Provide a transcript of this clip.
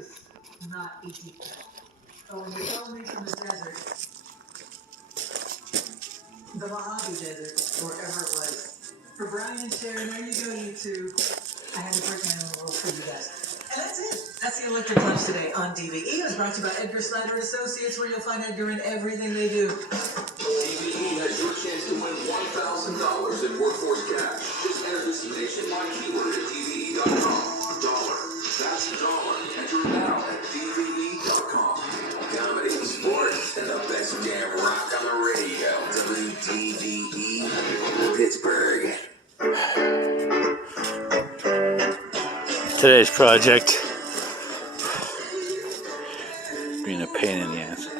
is not easy. Oh, when you told me from the desert, the Mojave Desert, or wherever it was. For Brian and Sharon, there you go, YouTube. I had to break my own rule for you guys. And that's it. That's the Electric Lunch today on DVE. It was brought to you by Edgar Snyder Associates, where you'll find Edgar in everything they do. DVE has your chance to win $1,000 in workforce cash. Just enter this nationwide keyword at DVE.com. Dollar. That's dollar. Enter now at DVE.com. Comedy, sports, and the best damn rock on the radio. WDVE, Pittsburgh. Today's project being a pain in the ass.